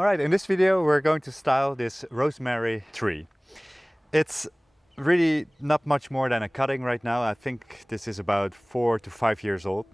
Alright, in this video we're going to style this rosemary tree. It's really not much more than a cutting right now. I think this is about 4 to 5 years old.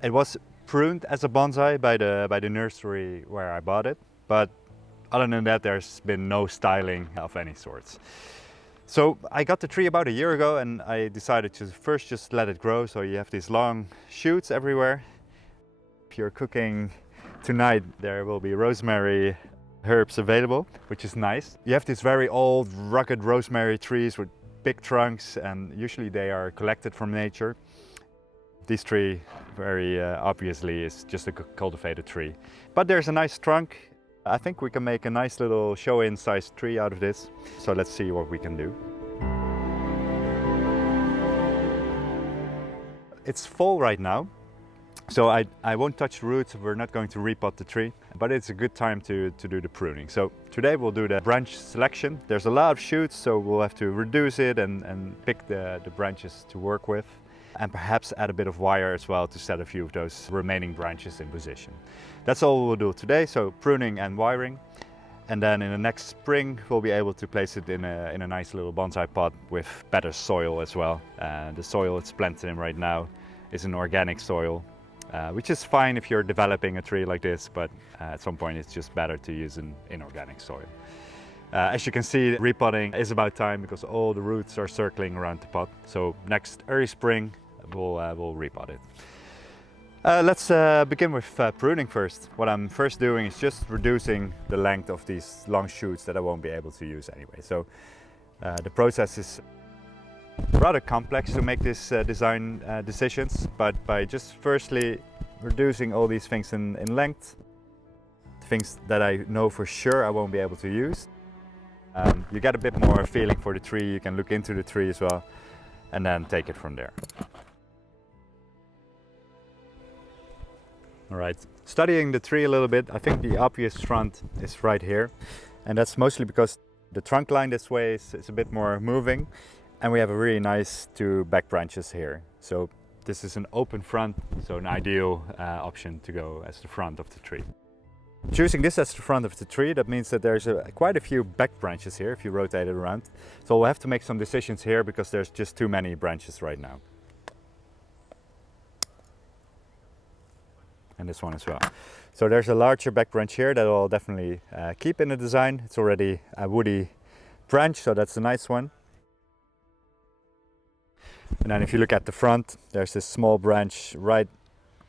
It was pruned as a bonsai by the nursery where I bought it, but other than that there's been no styling of any sorts. So I got the tree about a year ago and I decided to first just let it grow, so you have these long shoots everywhere. If you're cooking tonight, there will be rosemary herbs available, which is nice. You have these very old rugged rosemary trees with big trunks, and usually they are collected from nature. This tree very obviously is just a cultivated tree. But there's a nice trunk. I think we can make a nice little show-in sized tree out of this. So let's see what we can do. It's fall right now. So I won't touch the roots, we're not going to repot the tree, but it's a good time to do the pruning. So today we'll do the branch selection. There's a lot of shoots, so we'll have to reduce it and pick the branches to work with. And perhaps add a bit of wire as well to set a few of those remaining branches in position. That's all we'll do today, so pruning and wiring. And then in the next spring we'll be able to place it in a nice little bonsai pot with better soil as well. The soil it's planted in right now is an organic soil. Which is fine if you're developing a tree like this, but at some point it's just better to use an inorganic soil. As you can see, repotting is about time because all the roots are circling around the pot. So next early spring we'll repot it. Let's begin with pruning first. What I'm first doing is just reducing the length of these long shoots that I won't be able to use anyway. So the process is rather complex to make this design decisions, but by just firstly reducing all these things in length, things that I know for sure I won't be able to use, you get a bit more feeling for the tree. You can look into the tree as well and then take it from there. Alright, studying the tree a little bit, I think the obvious front is right here, and that's mostly because the trunk line this way is a bit more moving. And we have a really nice two back branches here. So this is an open front, so an ideal option to go as the front of the tree. Choosing this as the front of the tree, that means that there's quite a few back branches here if you rotate it around. So we'll have to make some decisions here because there's just too many branches right now. And this one as well. So there's a larger back branch here that I'll definitely keep in the design. It's already a woody branch, so that's a nice one. And then if you look at the front, there's this small branch right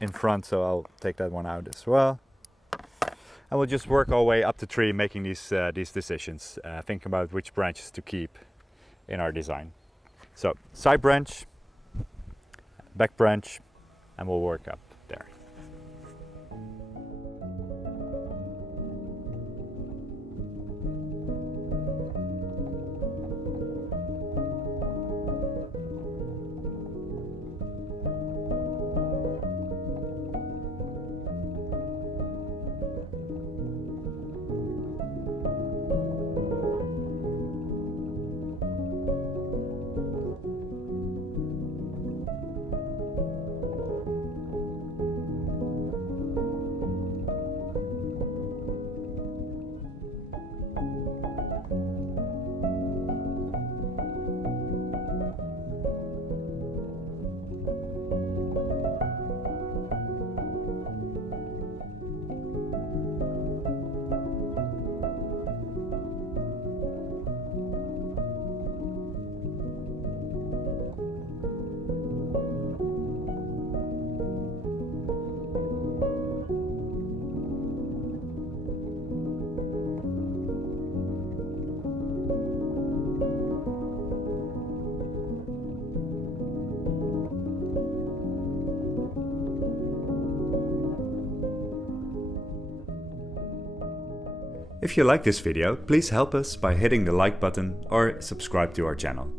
in front, so I'll take that one out as well. And we'll just work our way up the tree making these decisions. Think about which branches to keep in our design. So side branch, back branch, and we'll work up there. If you like this video, please help us by hitting the like button or subscribe to our channel.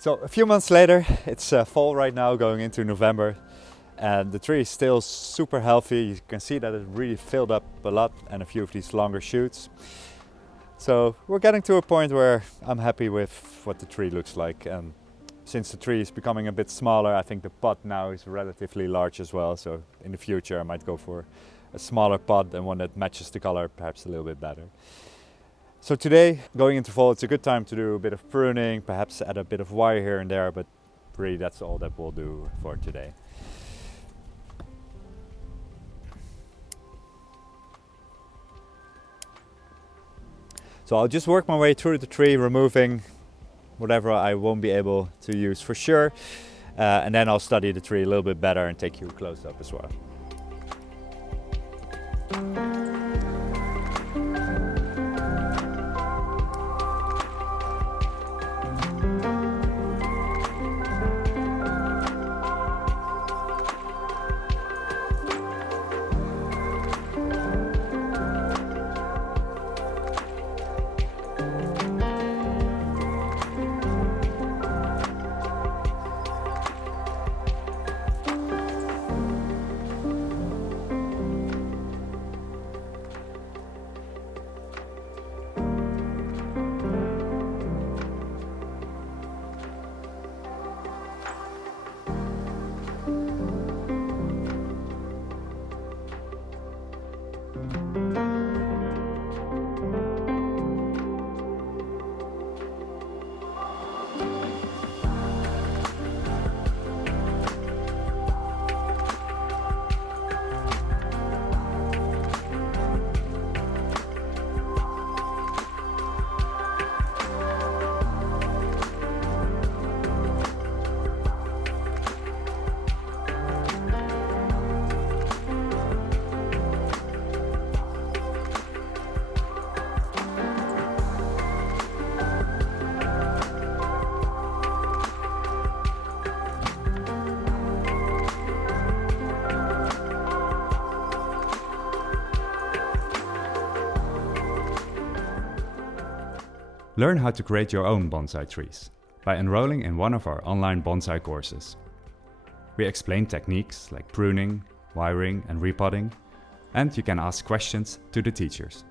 So a few months later, it's fall right now, going into November, and the tree is still super healthy. You can see that it really filled up a lot and a few of these longer shoots. So we're getting to a point where I'm happy with what the tree looks like, and since the tree is becoming a bit smaller, I think the pot now is relatively large as well. So in the future I might go for a smaller pot and one that matches the color perhaps a little bit better. So today, going into fall, it's a good time to do a bit of pruning, perhaps add a bit of wire here and there, but really that's all that we'll do for today. So I'll just work my way through the tree, removing whatever I won't be able to use for sure, and then I'll study the tree a little bit better and take you close up as well. Learn how to create your own bonsai trees by enrolling in one of our online bonsai courses. We explain techniques like pruning, wiring and repotting, and you can ask questions to the teachers.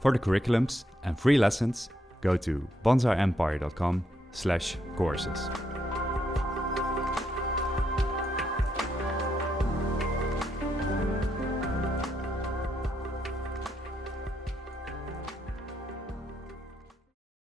For the curriculums and free lessons, go to bonsaiempire.com/courses.